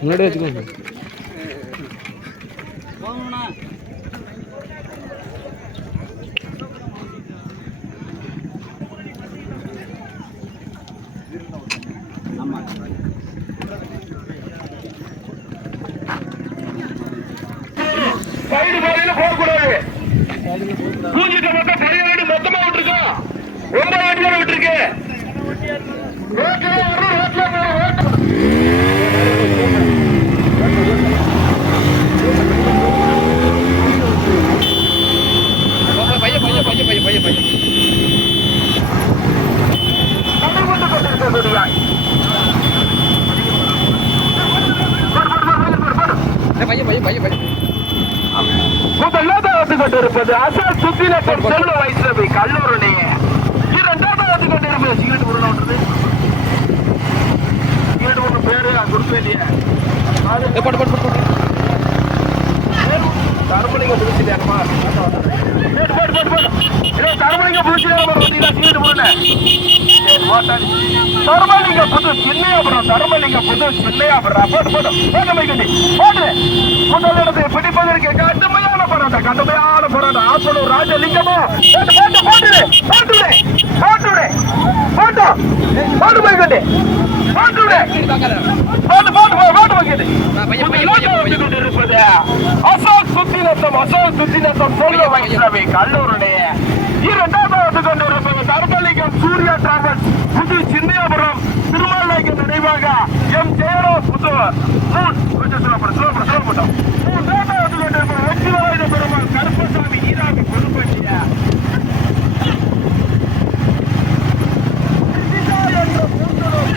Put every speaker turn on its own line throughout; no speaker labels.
முன்னாடி வச்சுக்கோங்க.
கொண்டிருப்பது அசல் சுத்திலப்பம் செல்வ வைஷ்ணவி கல்லூரணி இரண்டாவது வந்து கொண்டிருப்பது சிகரெட் உருளோன்றது சிகரெட் ஒன்று பேரு கொடுக்கவே இல்லையே
போட்டு போட்டு போட்டு
தர்மலிங்க புதுச்சிலியாங்கம்மா போட்டு போட்டு போட்டு போட்டு சரி ஓட்டாடி தர்மலிங்க புது சின்னையாபுரம் தர்மலிங்க புது சின்னையாபுரம் போட்டு போட்டு போட்டு போட்டு முதலிடத்தை பிடிப்பதற்கு கடுமையான போராட்டம் கடுமையான போராட்டம். ஆப்பனூர் ராஜலிங்கமோ? போட்டு போட்டு போட்டுடு போட்டுடு போட்டு போட்டு வைக்கண்டி போட்டுடு. போட்டு போட்டு போ போட்டு வைக்கண்டி கொண்டிருப்பது அசோக் சுத்தினத்தம் அசோக் சுத்தினத்தம் சொல்ல வைஷ்ணவி கல்லூருடைய இரண்டாவது கொண்டிருப்பது தர்மலிங்கம் சூர்யா டிராவல்ஸ் புது சிந்தியாபுரம் திருமலைக்கு நினைவாக எம். ஜெயராஜ் புது மூன் கொஞ்சம் சொல்லப்படும் சொல்லப்படும் சொல்லப்பட்டோம் மூன்றாவது கொண்டிருப்பது வெற்றி வராத கருப்பசாமி ஈராக என்ற கூட்டுறவு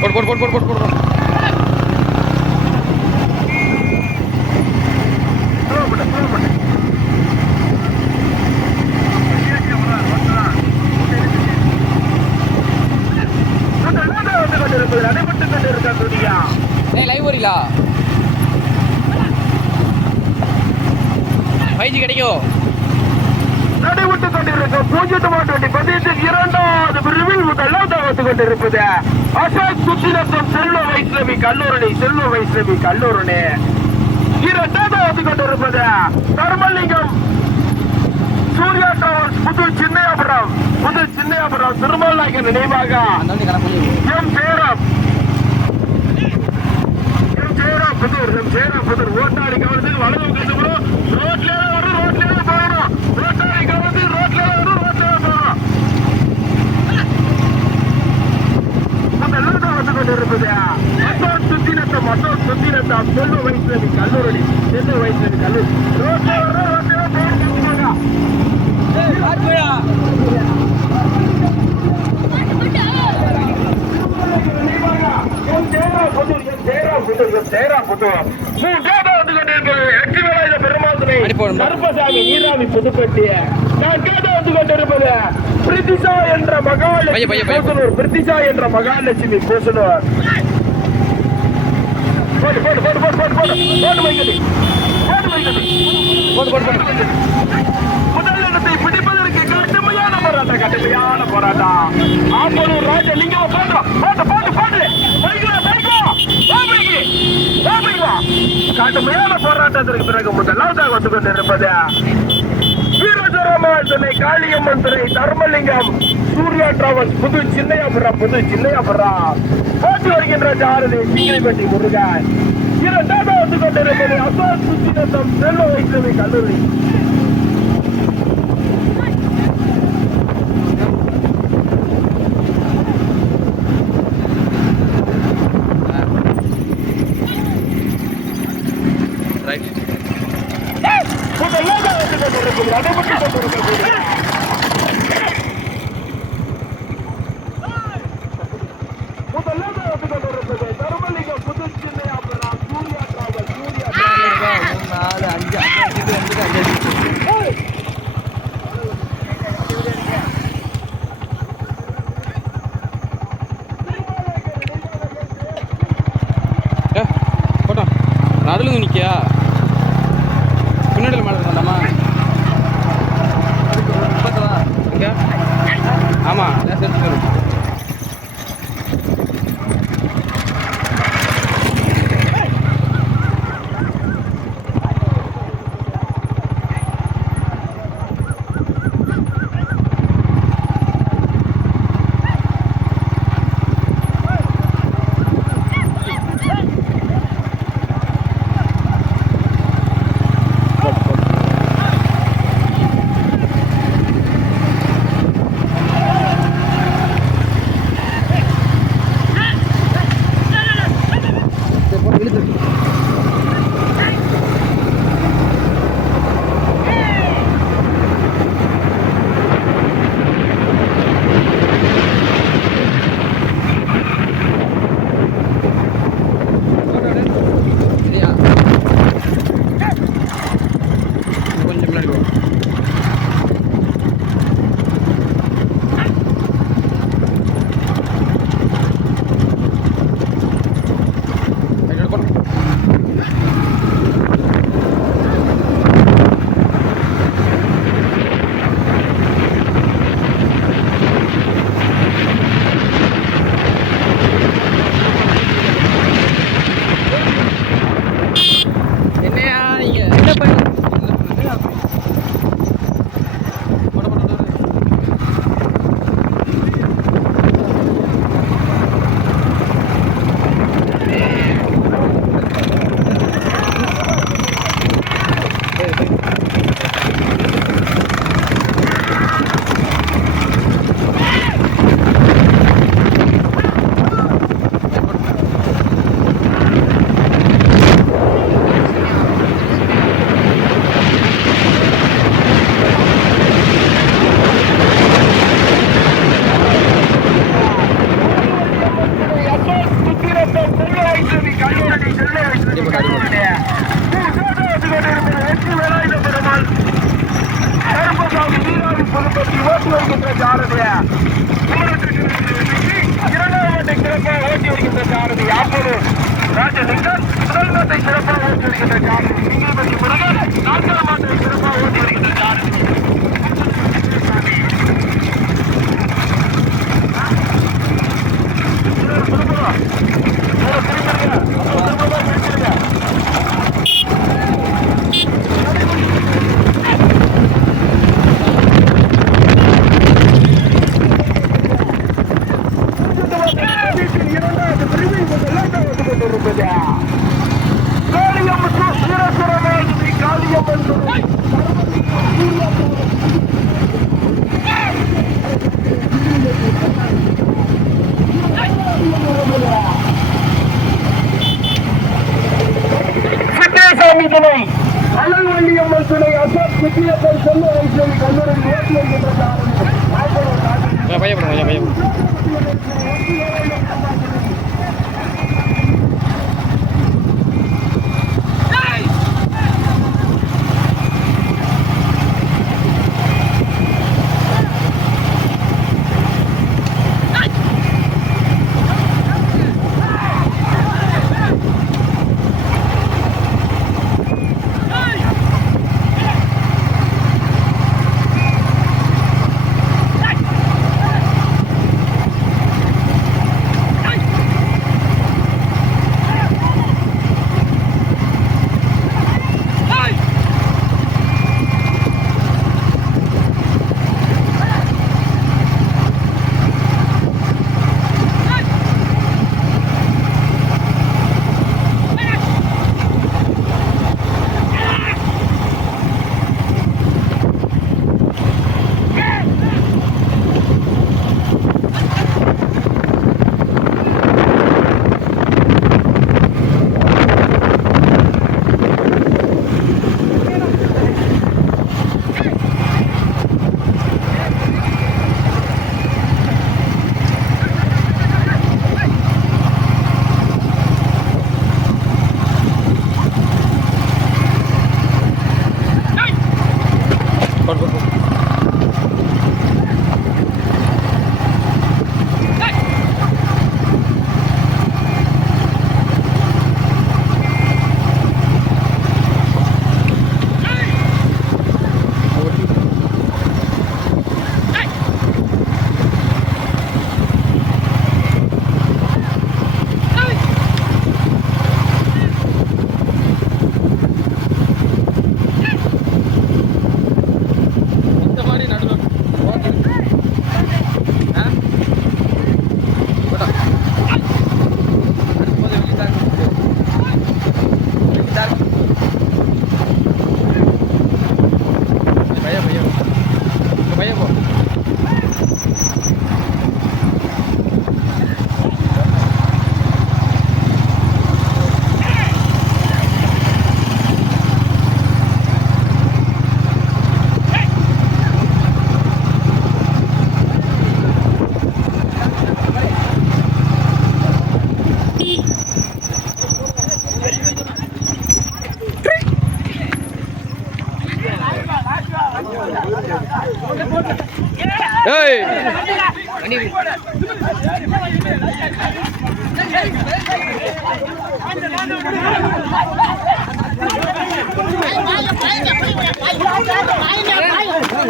போட்டு போட்டு போட்டு போட்டு போட்டு போட்டு வரீங்களா ஃபைவ் ஜி கிடைக்கும்.
நடைபெற்றுக் கொண்டிருக்கும் பூஜ்ஜியம் மாட்டு பதினெட்டு இரண்டாவது பிரிவில் முதலாவது வந்து கொண்டிருப்பது. அசோக் சுத்திரத்தம் செல்வ வைஷ்ணவி கல்லூரணி செல்வ வைஷ்ணவி கல்லூரணி. இரண்டாவது வந்து கொண்டிருப்பது தர்மலிங்கம் சூர்யா டவர்ஸ் புது சின்னையாபுரம் புது சின்னையாபுரம் திருமல் நாயகர் நினைவாக எம் ஜெயராம் புதூர் நம் சேரா புதூர் ஓட்டாடி கவனத்தில் வலது கண்டுபிடும் ரோட்ல வரும் ரோட்ல போகணும். ஓட்டாடி கவனத்தில் ரோட்ல வரும் ரோட்ல போகணும். முதல்ல வந்து கொண்டிருப்பது அசோக் சுத்தினத்தம் அசோக் சுத்தினத்தம் செல்வ வைஷ்ணவி கல்லூரி செல்வ வைஷ்ணவி கல்லூரி. ரோட்ல வரும் புத்தகம் சேராம் புத்தகம். மூன்றாவது வந்து கொண்டிருப்பது எட்டிவேலாயுத பெருமாள் துணை பிடிப்பதற்கு கடுமையான போராட்டம் கடுமையான போராட்டம். ராஜலிங்கம் போட்டு போட்டு கடுமையான போராட்டத்திற்கு பிறகு முதலாவதாக வந்து கொண்டிருப்பது வீரஜரமாள் துணை காளியம்மன் துறை தர்மலிங்கம் சூர்யா டிராவல்ஸ் புது சின்னையாபுரம் புது சின்னையாபுரம். போட்டி வருகின்ற ஜாரதி சிங்கிரிப்பட்டி முருகன். இரண்டாவது வந்து கொண்டிருப்பது அசோக் சுத்தினத்தம் செல்வ வைஷ்ணவி கல்லூரி.
ਜਾ ਬਣਾਓ ਜਾ ਜਾ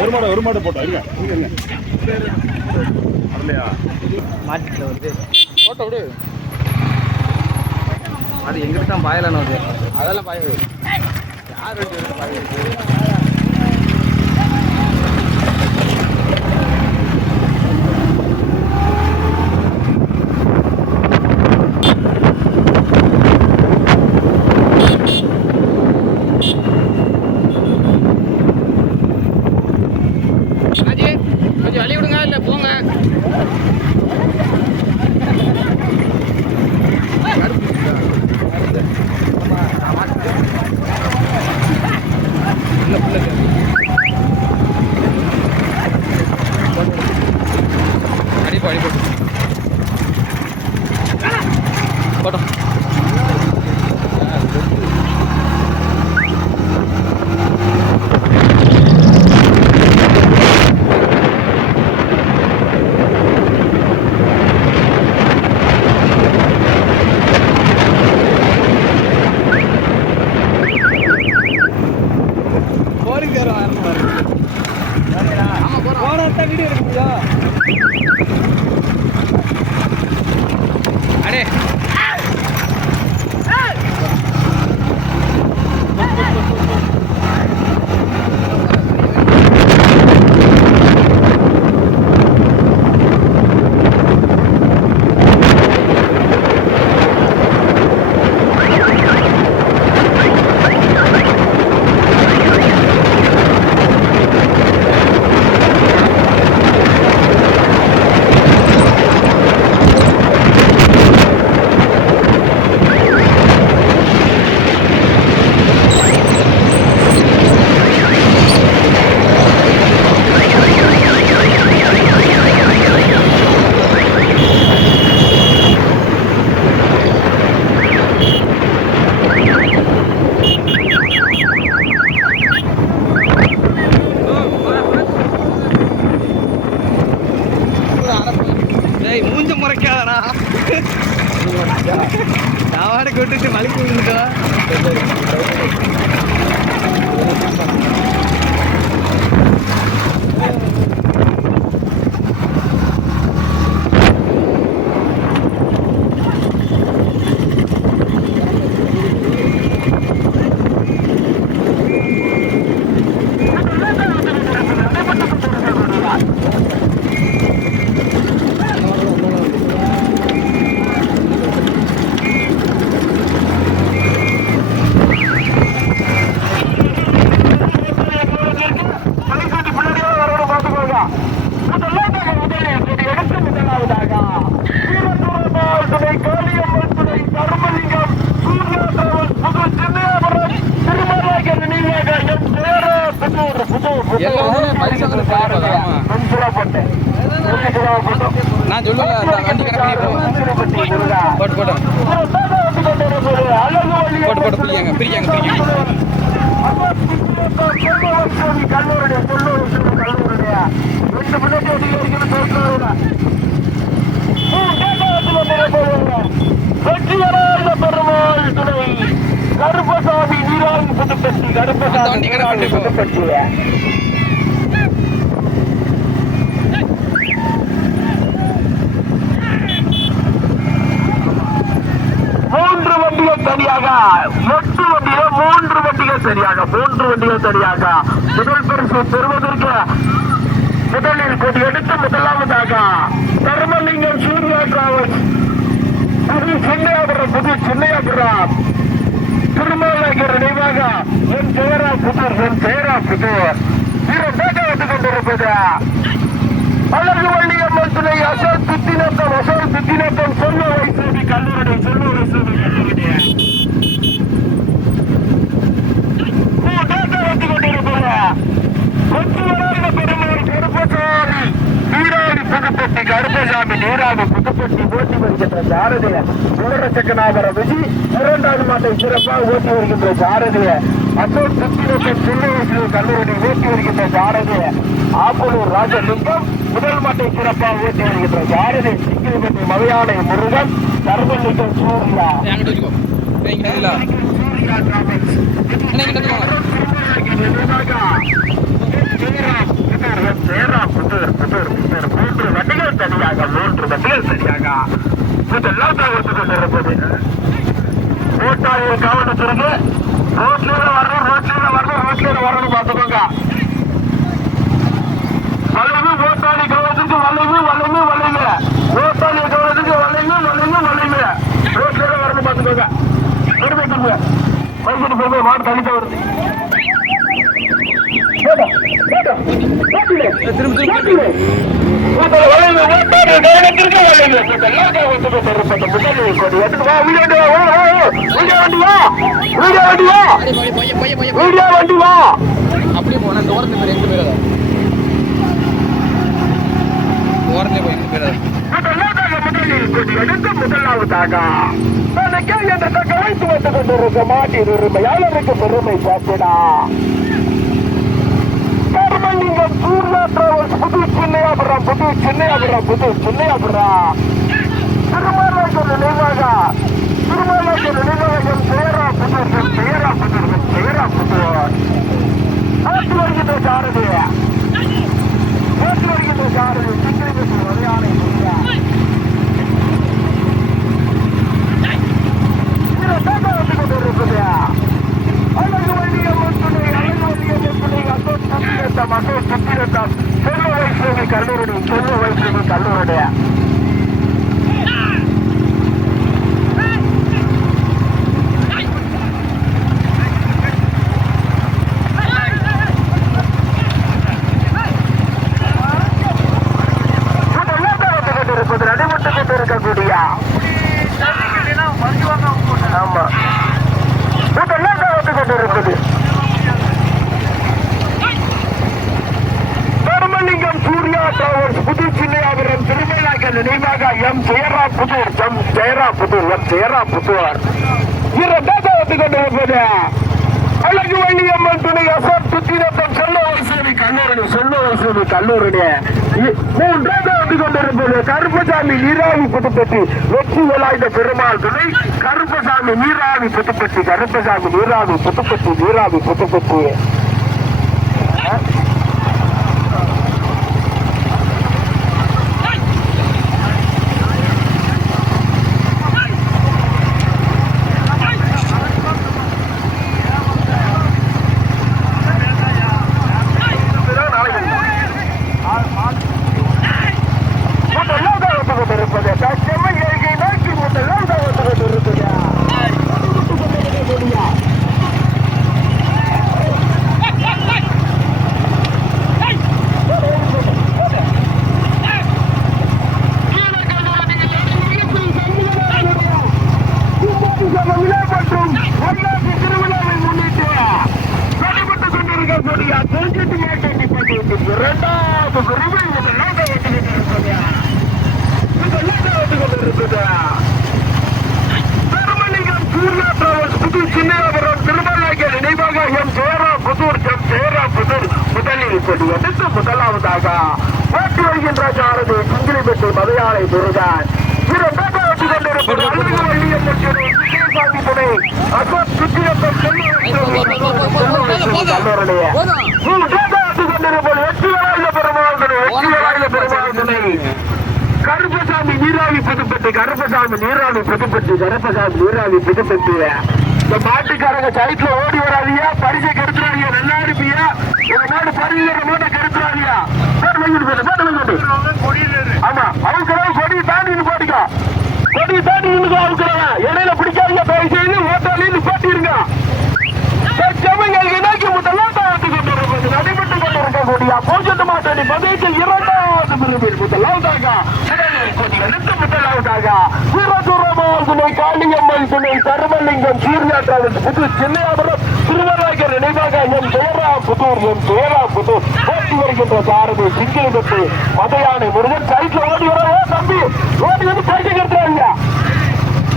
ஒரு மாடு ஒரு மாடு போட்டோம் இருங்க வரலையா
மாட்டிட்டு வருது போட்டோ விடு. அது எங்கிட்ட தான் பாயலான அதெல்லாம் பாய யார் ரெண்டு பேரும்
மூன்று வண்டிகள் சரியாக எட்டு வண்டிகள் மூன்று வண்டிகள் சரியாக மூன்று வண்டிகள் சரியாக. முதல் பரிசு பெறுவதற்கு முதலில் கொடி எடுத்து முதலாவதாக தர்மலிங்கம் சூர்யா டிராவல்ஸ் புது சென்னையாபுரம் புது சென்னையாபுரம். திருமலைக்கு நினைவாக என் ஜெயரா புதூர் என் ஜெயரா புதூர் வீரர் பேட்டை வந்து கொண்டிருப்பது அழகு வள்ளியம்மன் துணை அசோக் புத்தினத்தம் அசோக் புத்தினத்தம் சொல்ல வைசூதி கல்லூரி சொல்ல வைசூதி கல்லூரி வந்து கொண்டிருப்பது கொத்து வளர்ந்த பெருமாள் கருப்பசாமி. நீராடி புதுப்பட்டி கருப்பசாமி நீராடி புதுப்பட்டி போட்டி வருகின்ற சாரதிய சுடரச்சக்கநாதர விஜி இரண்டாவது மாட்டை சிறப்பாக ஓட்டி வருகின்ற சாரதிய அசோக் புத்தினத்தம் சின்ன வைசூதி கல்லூரி ஓட்டி வருகின்ற சாரதிய ஆப்பலூர் ராஜலிங்கம் முதல் மாட்டை சிறப்பாக ஓட்டி வருகின்ற சாரதி சிக்கிரிப்பட்டி மலையாளை முருகன் தர்மலிங்கம் சூர்யா. மூன்று வண்டிகள் சரியாக மூன்று வண்டிகள் தனியாக இதெல்லாம் தவிர்த்து கொண்டிருப்பது கவனத்திற்கு ரோட்ல வரணும் ரோட்ல வரணும் ரோட்ல வரணும் பார்த்துக்கோங்க வளைவு ஓட்டாளி கவனத்துக்கு வளைவு வளைவு வளைவு ஓட்டாளி கவனத்துக்கு வளைவு வளைவு வளைவு ரோட்ல வரணும் பார்த்துக்கோங்க விடுதலை மைசூர் போய் மாடு வருது
அப்படியே போனா இந்த பேர் எங்க பேர் அதான் போய் எங்க பேர்
முதலாவதாக முதலில் கொண்டிருக்க மாட்டின் உரிமையாளருக்கு பெருமை பார்த்துடா கர்மலிங்கம் சூர்யா டிராவல்ஸ் புது சின்னையாபுரம் புது சின்னையாபுரம் புது சின்னையாபுரம் திருமலைக்கு நினைவாக திருமலைக்கு நினைவாக என் புது புதூர் புது பெயரா புது என் வருகின்ற புதூர் ஆட்சி வருகின்ற சாரதி. ஆட்சி வருகின்ற சாரதி சிங்கிரி வரையானை கல்லூரி செல்வ வைஷ்ணவி கல்லூருடைய இருப்பது நடைபெற்றுக் கொண்டிருக்கக்கூடிய ஆமா இதெல்லாம் வந்து கொண்டிருப்பது தர்மலிங்கம் சூர்யா டிராவல்ஸ் புது சின்னையாபுரம் திருமலாக்க நினைவாக எம் ஜெயரா புதூர் எம் ஜெயரா புதூர் புத்துவார் ஜெயரா புதூர் இரண்டாவது வந்து கொண்டிருப்பது அழகு வள்ளியம்மன் துணை அசோக் சுத்திரத்தம் சொல்ல வைசூரி கல்லூரணி சொல்ல வைசூரி கல்லூரணி இ- மூன்றாவது வந்து கொண்டிருப்பது கருப்பசாமி நீராவி புதுப்பட்டி வெற்றி வேலாயுத பெருமாள் துணை. கருப்பசாமி நீராவி புதுப்பட்டி கருப்பசாமி நீராவி புதுப்பட்டி நீராவி புதுப்பட்டி முதலாவது வந்து கொண்டிருப்பது தச்சமன் ஏழ்கை நோக்கி முதலாவது வந்து கொண்டிருப்பது செடி எடுத்து முதலாவதாக ஓட்டி வருகின்ற சாரதி சிங்கிலிப்பட்டி மதையாளை முருகன் இரண்டாக ஓட்டி கொண்டிருப்பது அழகு வள்ளியம்மன் செடி விஜயசாமி துணை அசோக் சுற்றியப்பன் கல்லூரடைய மூன்றாக ஓட்டி கொண்டிருப்பது வெற்றி வராய பெருமாள் துணை வெற்றி வராய பெருமாள் துணை கருப்பசாமி நீராவி புதுப்பட்டு கருப்பசாமி நீராவி புதுப்பட்டு கருப்பசாமி நீராவி புதுப்பட்டு. இந்த மாட்டுக்காரங்க சைட்ல ஓடி வராதியா பரிசை கெடுத்துறாதியா நல்லா இருப்பியா உங்க மாடு பரிசு மாட்டை கெடுத்துறாதியா ஆமா அவங்க கொடி தாண்டி போட்டுக்கோ. கொடி தாண்டி நின்று அவசரம் இடையில பிடிக்காதீங்க. தயவு செய்து ஓட்டாளின்னு போட்டிருங்க. செம்மங்களுக்கு நோக்கி கொண்டிருக்கக்கூடிய பூஜ்ஜியம் மாட்டணி பதவியில் இரண்டாவது பிரிவில் முதலாவதாக எடுத்து முதலாவதாக வீரதுரமால் துணை காளியம்மன் துணை தர்மலிங்கம் சீர்நாட்டாவின் புது சென்னையாபுரம் திருவள்ளாக்கர் நினைவாக என் பெயரா புதூர் என் பெயரா புதூர் ஓட்டி வருகின்ற சாரதி சிங்கிலிபட்டு மதையானை முருகன் சைட்ல ஓடி வர தம்பி ஓடி வந்து பைசை கட்டுறாங்க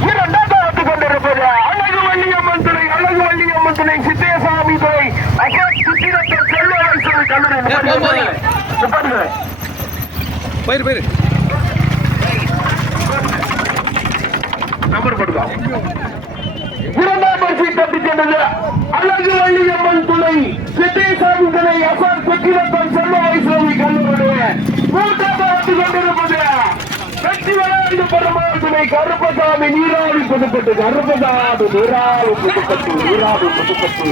இரண்டாவது வந்து கொண்டிருப்பது அழகு வள்ளியம்மன் துணை அழகு வள்ளியம்மன் துணை சித்தேசாமி துணை அசோக் சித்திரத்தில் செல்வ வைசல் கல்லூரி நிப்பாட்டுங்க. நிப்பாட்டுங்க.
போயிரு போயிரு
நம்பர் போட்டுக்கோ இரண்டாம் தப்பி சென்றது அழகு வள்ளியம்மன் துணை சித்தேசாமி துணை அசோக் சித்திரத்தில் செல்வ வைசல் கல்லூரி மூன்றாவது வந்து கொண்டிருப்பது வெற்றி விளையாட்டு பெருமாள் துணை கருப்பசாமி நீராவி புதுப்பட்டு கருப்பசாமி நீராவி புதுப்பட்டு நீராவி புதுப்பட்டு